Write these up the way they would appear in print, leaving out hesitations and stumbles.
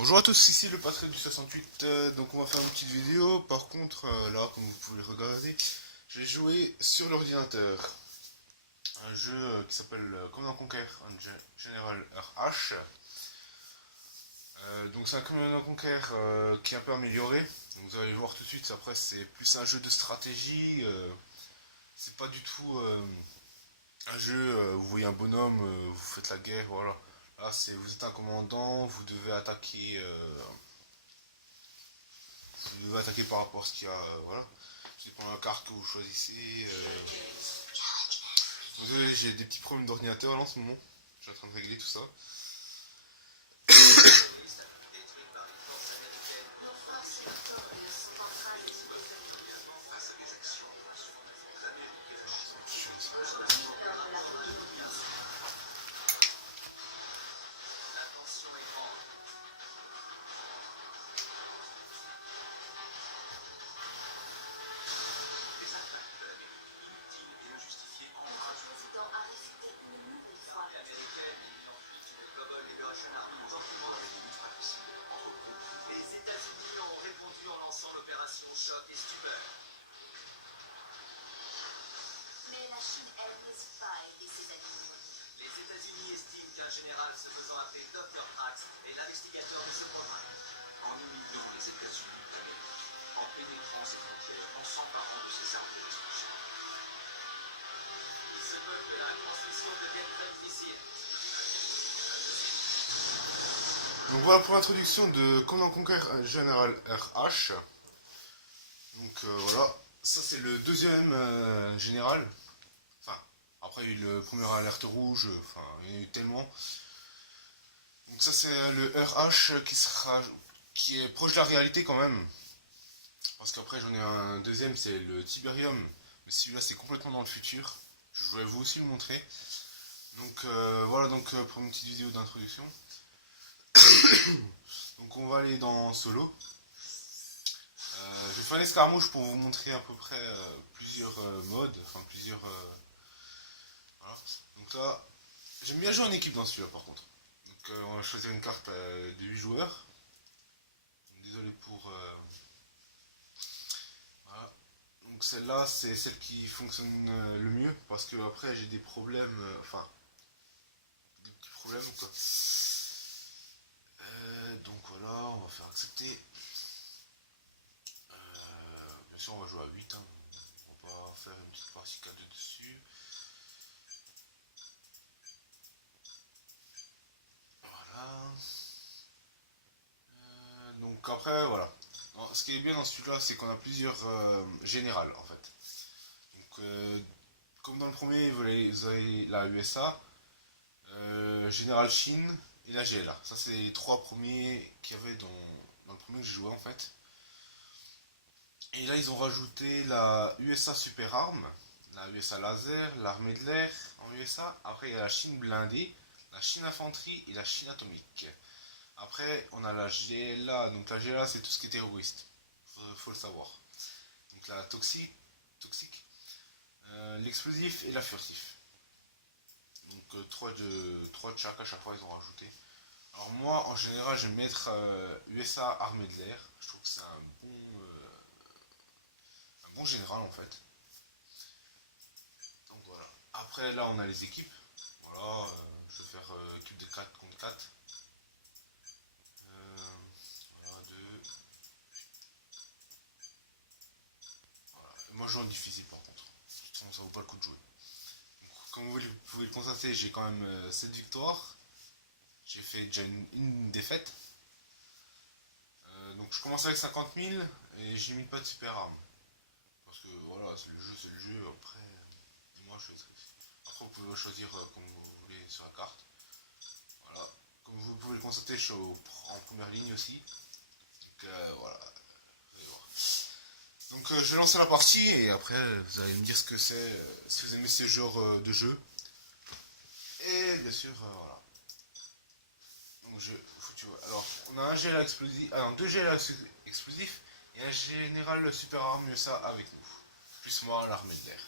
Bonjour à tous, ici le Patrick du 68, donc on va faire une petite vidéo. Par contre, là, comme vous pouvez le regarder, j'ai joué sur l'ordinateur un jeu qui s'appelle Command Conquer General RH. Donc c'est un Command Conquer qui est un peu amélioré. Donc vous allez voir tout de suite, après c'est plus un jeu de stratégie. C'est pas du tout un jeu, vous voyez un bonhomme, vous faites la guerre, voilà. Là, vous êtes un commandant, vous devez attaquer par rapport à ce qu'il y a, voilà. Ça dépend de la carte que vous choisissez. Désolé, j'ai des petits problèmes d'ordinateur là en ce moment. Je suis en train de régler tout ça. Les États-Unis ont répondu en lançant l'opération Choc et Stupeur. Mais la Chine, elle, n'hésite pas à aider ses alliés. Les États-Unis estiment qu'un général se faisant appeler Dr. Prax est l'investigateur de ce programme. En humiliant les États-Unis d'Amérique, en pénétrant ses frontières, en s'emparant de ses armes de destruction. Il se peut que la transmission devienne très difficile. Donc voilà pour l'introduction de Command Conquer General RH. Donc voilà, ça c'est le deuxième général. Enfin, après il y a eu le premier alerte rouge, enfin il y en a eu tellement. Donc ça c'est le RH qui est proche de la réalité quand même. Parce qu'après j'en ai un deuxième, c'est le Tiberium. Mais celui-là c'est complètement dans le futur. Je vais vous aussi le montrer. Donc voilà donc pour une petite vidéo d'introduction. Donc on va aller dans solo. Je vais faire une escarmouche pour vous montrer à peu près plusieurs modes, enfin plusieurs. Voilà. Donc là, j'aime bien jouer en équipe dans celui-là par contre. Donc on va choisir une carte de 8 joueurs. Désolé pour. Voilà. Donc celle-là, c'est celle qui fonctionne le mieux parce que après j'ai des problèmes, enfin des petits problèmes quoi. Donc voilà, on va faire accepter. Bien sûr, on va jouer à 8. Hein. On va faire une petite partie K2 dessus. Voilà. Donc après, voilà. Alors, ce qui est bien dans celui-là, c'est qu'on a plusieurs générales en fait. Donc, comme dans le premier, vous avez la USA, Général Chine et la GLA. Ça, c'est les trois premiers qu'il y avait dans le premier que j'ai joué en fait. Et là, ils ont rajouté la USA Super Arm, la USA Laser, l'armée de l'air en USA. Après, il y a la Chine blindée, la Chine infanterie et la Chine atomique. Après, on a la GLA. Donc, la GLA, c'est tout ce qui est terroriste. Faut le savoir. Donc, la toxique, l'explosif et la furtif. Donc, 3 de chaque à chaque fois, ils ont rajouté. Alors, moi, en général, j'aime mettre USA armée de l'air. Je trouve que c'est un bon général en fait. Donc voilà. Après là on a les équipes. Voilà, je vais faire équipe de 4 contre 4. Voilà, 2. Voilà. Et moi je joue en difficile par contre. Sinon ça vaut pas le coup de jouer. Donc, comme vous pouvez le constater, j'ai quand même 7 victoires. J'ai fait déjà une défaite. Donc je commence avec 50 000 et je limite pas de super arme. Parce que voilà, c'est le jeu. Après, moi je fais. Après vous pouvez choisir comme vous voulez sur la carte. Voilà. Comme vous pouvez le constater, je suis en première ligne aussi. Donc voilà. Vous allez voir. Donc je vais lancer la partie et après vous allez me dire ce que c'est, si vous aimez ce genre de jeu. Et bien sûr, voilà. Donc alors, on a un GLA explosif, non, deux GLA explosifs et un général super arme ça avec nous. Plus moi, l'armée de l'air.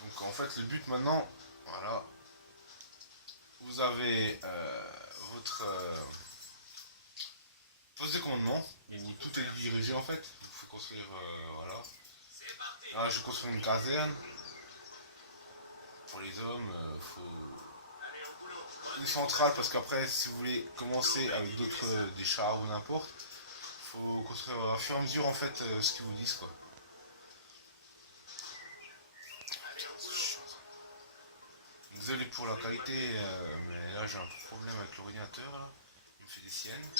Donc en fait, le but maintenant, voilà, vous avez votre poste de commandement, où tout est dirigé en fait. Il faut construire, voilà. Là, je construis une caserne. Pour les hommes, faut une centrale, parce qu'après, si vous voulez commencer avec d'autres, des chars ou n'importe, faut construire au fur et à mesure en fait ce qu'ils vous disent quoi. Désolé pour la qualité, mais là j'ai un problème avec l'ordinateur là. Il me fait des siennes.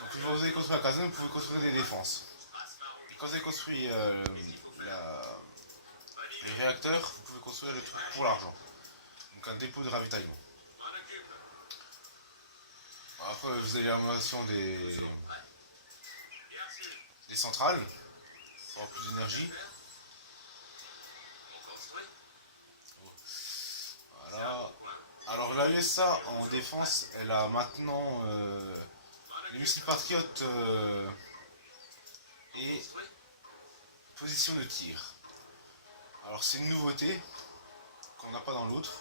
Donc une fois que vous avez construit la caserne, vous pouvez construire des défenses. Et quand vous avez construit les réacteurs, vous pouvez construire le truc pour l'argent. Donc un dépôt de ravitaillement. Après vous avez l'amélioration des centrales pour avoir plus d'énergie. Voilà. Alors la USA en défense, elle a maintenant les missiles patriotes et position de tir. Alors c'est une nouveauté qu'on n'a pas dans l'autre.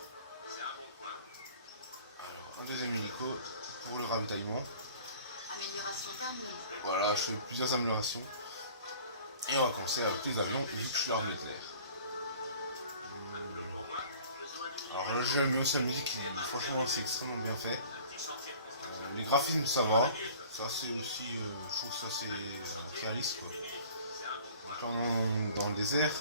Alors un deuxième hélico pour le ravitaillement. Voilà, je fais plusieurs améliorations. Et on va commencer avec les avions vu que je suis l'armée de l'air. Alors là j'aime bien aussi la musique, franchement c'est extrêmement bien fait. Les graphismes ça va, ça c'est aussi, je trouve que ça c'est réaliste quoi. Donc là on est dans le désert.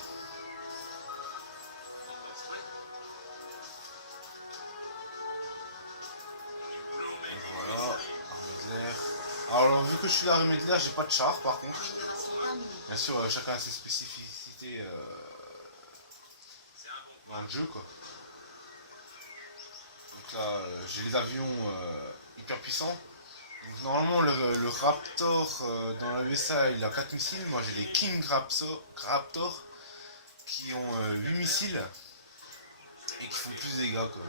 Donc voilà, armée de l'air. Alors vu que je suis l'armée de l'air, j'ai pas de char par contre. Bien sûr chacun a ses spécificités dans le jeu quoi. Donc là j'ai les avions hyper puissants. Donc, normalement le Raptor dans la USA il a 4 missiles, moi j'ai les King Raptor qui ont 8 missiles et qui font plus de dégâts quoi.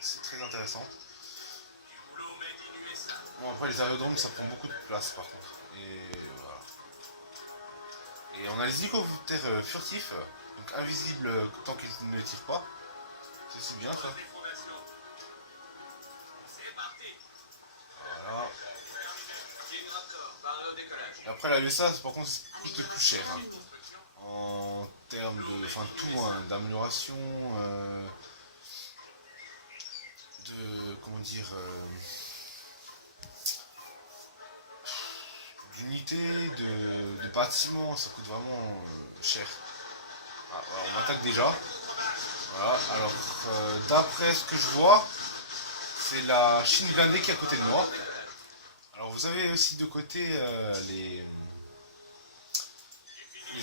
C'est très intéressant. Bon après les aérodromes ça prend beaucoup de place par contre. Et voilà. Et on a les hélicoptères furtifs, donc invisibles tant qu'ils ne tirent pas. C'est bien ça. Voilà. Et après la USA par contre c'est coûte le plus cher. Hein. En termes de. Enfin tout, hein, d'amélioration, de. Comment dire. D'unités, de bâtiments, ça coûte vraiment cher. Ah, alors on m'attaque déjà. Voilà, alors d'après ce que je vois, c'est la Chine blindée qui est à côté de moi. Alors vous avez aussi de côté les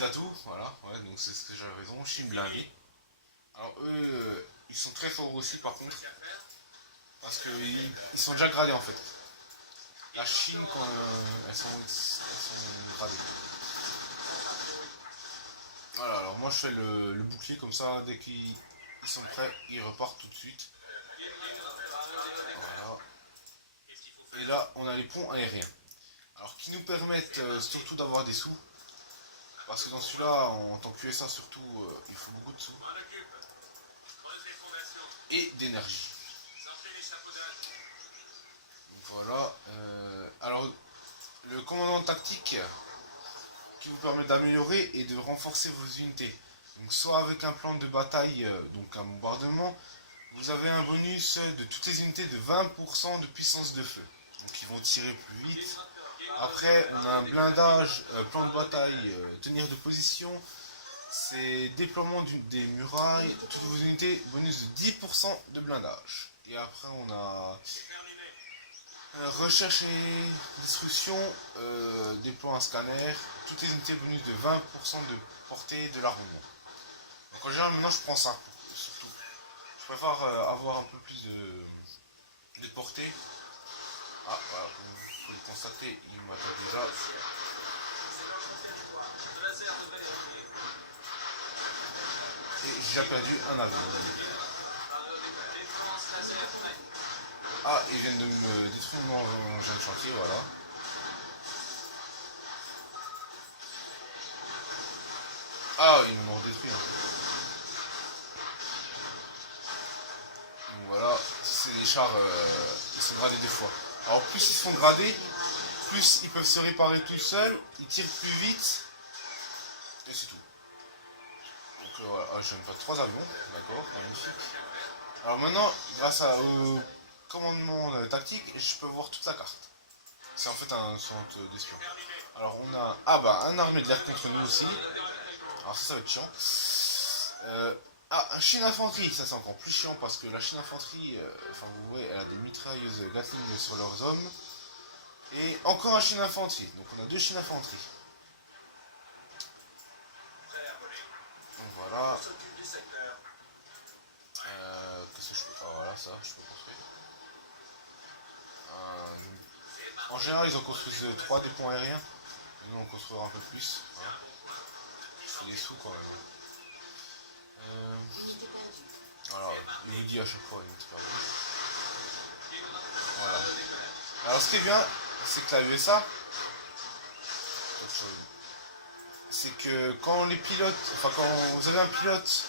atouts, voilà, ouais, donc c'est ce que j'avais raison, Chine blindée. Alors eux, ils sont très forts aussi par contre, parce qu'ils sont déjà gradés en fait. La Chine, quand elles sont gradées. Voilà, alors moi je fais le bouclier comme ça, dès qu'ils sont prêts, ils repartent tout de suite. Voilà. Et là, on a les ponts aériens. Alors qui nous permettent surtout d'avoir des sous. Parce que dans celui-là, en tant qu'USA surtout, il faut beaucoup de sous. Et d'énergie. Donc voilà. Alors, le commandant tactique qui vous permet d'améliorer et de renforcer vos unités. Donc soit avec un plan de bataille, donc un bombardement, vous avez un bonus de toutes les unités de 20% de puissance de feu. Donc ils vont tirer plus vite. Après, on a un blindage, plan de bataille, tenir de position. C'est déploiement des murailles, toutes vos unités, bonus de 10% de blindage. Et après, on a recherche et destruction, déploie un scanner, toutes les unités bonus de 20% de portée de l'armement. Donc en général, maintenant, je prends ça, surtout. Je préfère avoir un peu plus de portée. Ah, voilà, comme vous pouvez le constater, il m'attaque déjà. Et j'ai déjà perdu un avion. Ah, ils viennent de me détruire mon engin de chantier, voilà. Ah, ils m'ont détruit. Hein. c'est des chars, ils sont gradés 2 fois. Alors plus ils sont gradés, plus ils peuvent se réparer tout seuls, ils tirent plus vite, et c'est tout. Donc voilà, je viens de faire 3 avions, d'accord, magnifique. Alors maintenant, grâce au commandement tactique, je peux voir toute la carte. C'est en fait un centre d'espion. Alors on a, un armée de l'air contre nous aussi. Alors ça va être chiant. Chine infanterie, ça c'est encore plus chiant parce que la Chine infanterie, enfin vous voyez, elle a des mitrailleuses Gatling sur leurs hommes. Et encore un Chine infanterie, donc on a 2 Chine infanterie. Donc voilà. Qu'est-ce que je peux... Ah voilà, ça, je peux construire. En général, ils ont construit 3 des ponts aériens. Et nous, on construira un peu plus. Voilà. Je fais des sous quand même. Alors, il vous dit à chaque fois, il est perdu. Voilà. Alors, ce qui est bien, c'est que la USA, c'est que quand les pilotes, enfin quand vous avez un pilote,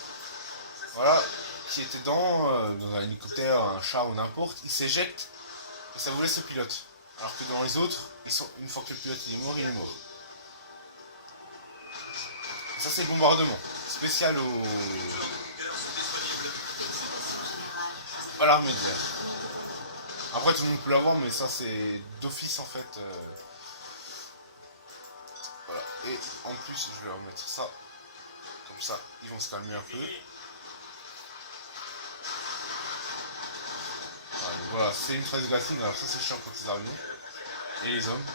voilà, qui était dans un hélicoptère, un char ou n'importe, il s'éjecte et ça vous laisse le pilote. Alors que dans les autres, une fois que le pilote il est mort, il est mort. Et ça c'est le bombardement, spécial à l'armée de l'air. Après tout le monde peut l'avoir, mais ça c'est d'office en fait. Voilà. Et en plus je vais remettre ça. Comme ça, ils vont se calmer un peu. Voilà, donc voilà, c'est une trace de Gatling, alors ça c'est chiant quand ils arrivent. Et les hommes.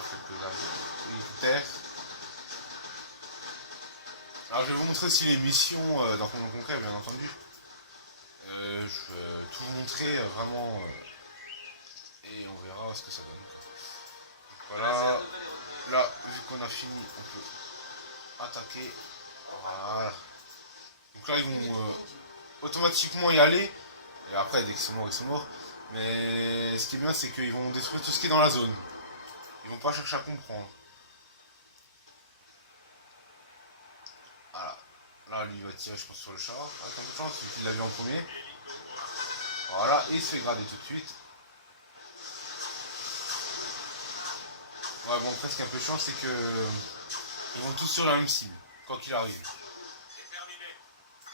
Enfin, quelques avions. Hélicoptères. Alors je vais vous montrer aussi les missions dans Command Conquer, bien entendu. Je vais tout vous montrer vraiment. Et on verra ce que ça donne. Donc, voilà. Là, vu qu'on a fini, on peut attaquer. Voilà. Donc là, ils vont automatiquement y aller. Et après, dès qu'ils sont morts, ils sont morts. Mais ce qui est bien, c'est qu'ils vont détruire tout ce qui est dans la zone. Ils vont pas chercher à comprendre. Voilà. Là, lui, il va tirer, je pense, sur le char. Avec un peu de chance, vu qu'il l'a vu en premier. Voilà, et il se fait grader tout de suite. Ouais, bon, presque un peu de chance, c'est que ils vont tous sur la même cible, quoi qu'il arrive. C'est terminé.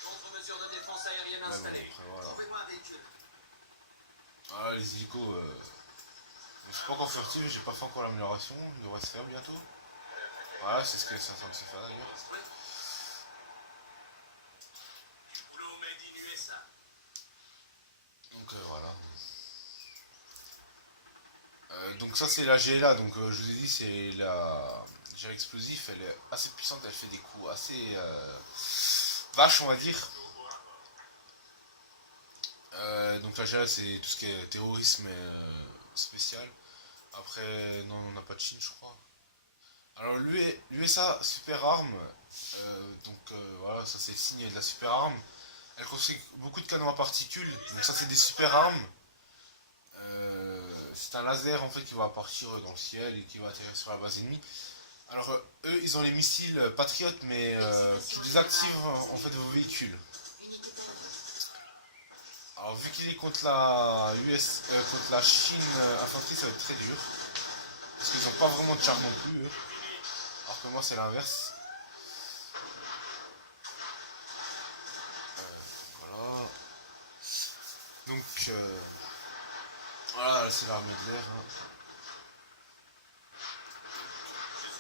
Contre-mesure de défense aérienne installée. Bon, après, Trouvez-moi un véhicule. voilà, les hélicos. Je suis pas encore furtif, j'ai pas fait encore l'amélioration, il devrait se faire bientôt. Voilà, c'est ce que c'est en train de se faire d'ailleurs. Boulot made in USA. Donc voilà. Donc ça c'est la GLA, donc je vous ai dit c'est la GLA explosif, elle est assez puissante, elle fait des coups assez vaches on va dire. Donc la GLA c'est tout ce qui est terrorisme spécial. Après non on n'a pas de Chine je crois. Alors l'USA super arme, voilà ça c'est le signe de la super arme. Elle construit beaucoup de canons à particules, donc ça c'est des super armes. C'est un laser en fait qui va partir dans le ciel et qui va atterrir sur la base ennemie. Alors eux ils ont les missiles patriotes mais qui désactivent en fait vos véhicules. Alors vu qu'il est contre contre la Chine infanterie ça va être très dur. Parce qu'ils n'ont pas vraiment de char non plus eux. Alors que moi c'est l'inverse. Voilà. Donc voilà, c'est l'armée de l'air. Hein.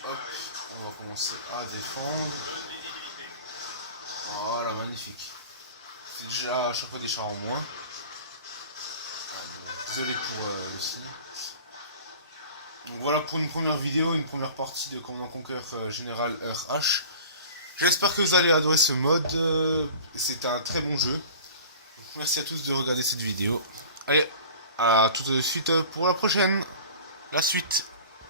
Hop, on va commencer à défendre. Voilà, magnifique. C'est déjà à chaque fois des chars en moins. Désolé pour le signe. Donc voilà pour une première vidéo, une première partie de Command Conquer General RH. J'espère que vous allez adorer ce mode. C'est un très bon jeu. Donc, merci à tous de regarder cette vidéo. Allez, à tout de suite pour la prochaine. La suite.